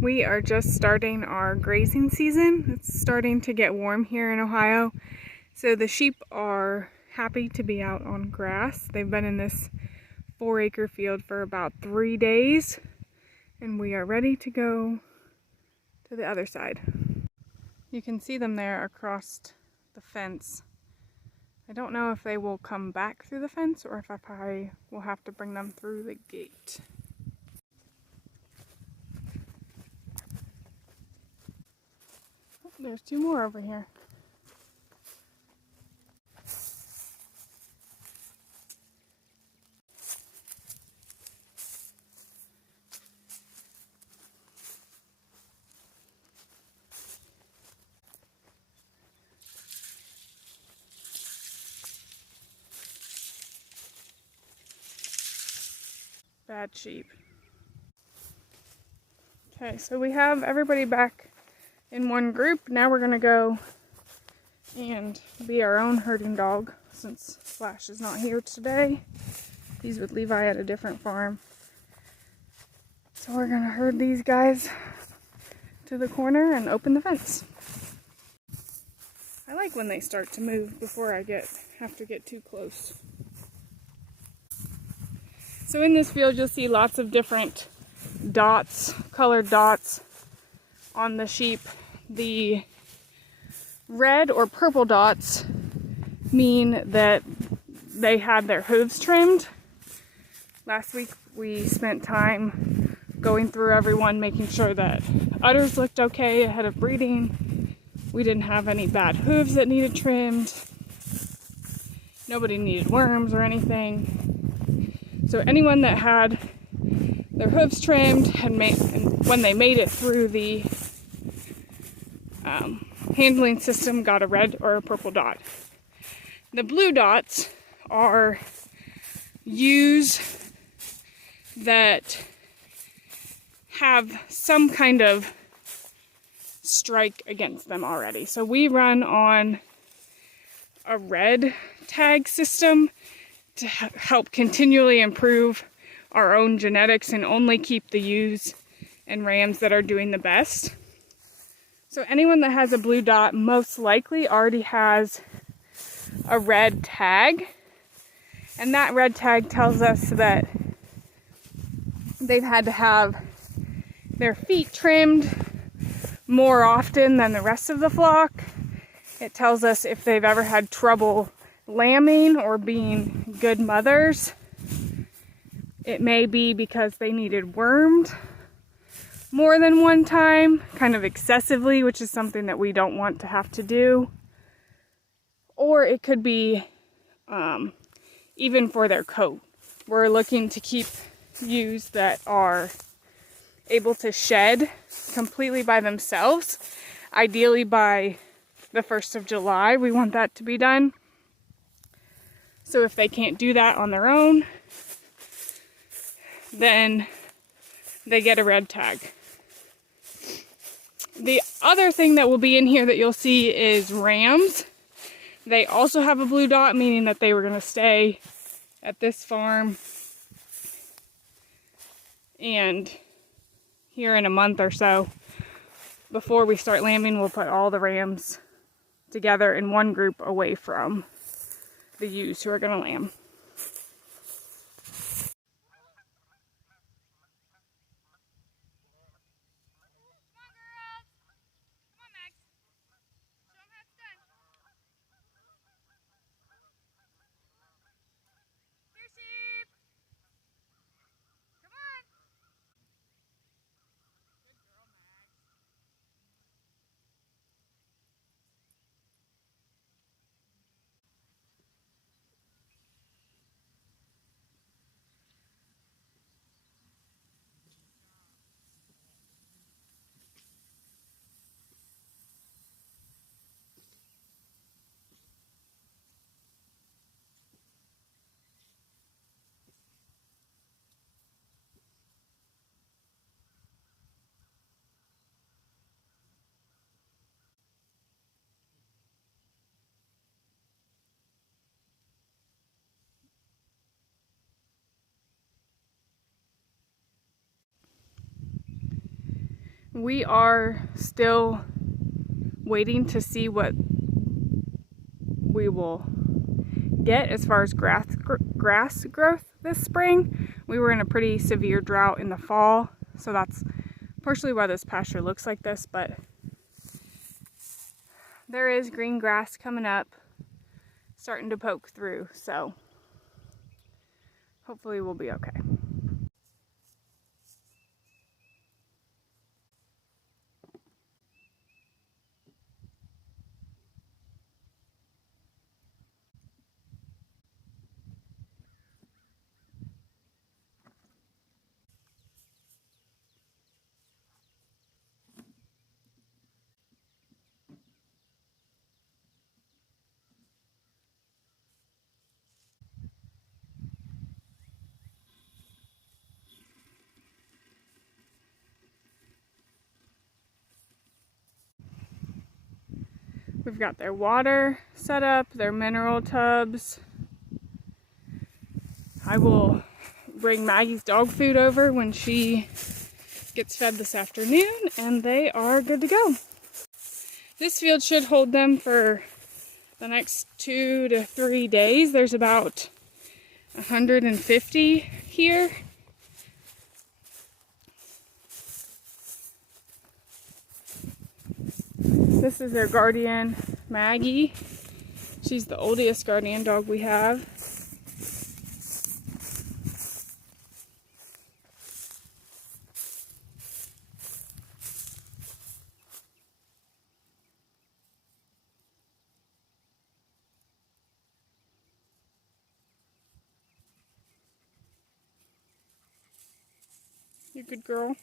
We are just starting our grazing season. It's starting to get warm here in Ohio, so the sheep are happy to be out on grass. They've been in this 4-acre field for about 3 days, and we are ready to go to the other side. You can see them there across the fence. I don't know if they will come back through the fence or if I will have to bring them through the gate. Oh, there's 2 more over here. Bad sheep. Okay, so we have everybody back in one group. Now we're gonna go and be our own herding dog since Flash is not here today. He's with Levi at a different farm. So we're gonna herd these guys to the corner and open the fence. I like when they start to move before I have to get too close. So in this field you'll see lots of different dots, colored dots on the sheep. The red or purple dots mean that they had their hooves trimmed. Last week we spent time going through everyone, making sure that udders looked okay ahead of breeding. We didn't have any bad hooves that needed trimmed. Nobody needed worms or anything. So anyone that had their hooves trimmed and when they made it through the handling system got a red or a purple dot. The blue dots are ewes that have some kind of strike against them already. So we run on a red tag system to help continually improve our own genetics and only keep the ewes and rams that are doing the best. So anyone that has a blue dot most likely already has a red tag, and that red tag tells us that they've had to have their feet trimmed more often than the rest of the flock. It tells us if they've ever had trouble lambing or being good mothers. It may be because they needed wormed more than one time, kind of excessively, which is something that we don't want to have to do. Or it could be even for their coat. We're looking to keep ewes that are able to shed completely by themselves. Ideally by the 1st of July, we want that to be done. So if they can't do that on their own, then they get a red tag. The other thing that will be in here that you'll see is rams. They also have a blue dot, meaning that they were going to stay at this farm. And here in a month or so, before we start lambing, we'll put all the rams together in one group away from the ewes who are going to lamb. We are still waiting to see what we will get as far as grass growth this spring. We were in a pretty severe drought in the fall, so that's partially why this pasture looks like this, but there is green grass coming up, starting to poke through, so hopefully we'll be okay. We've got their water set up, their mineral tubs. I will bring Maggie's dog food over when she gets fed this afternoon, and they are good to go. This field should hold them for the next 2 to 3 days. There's about 150 here. This is their guardian, Maggie. She's the oldest guardian dog we have. You good girl.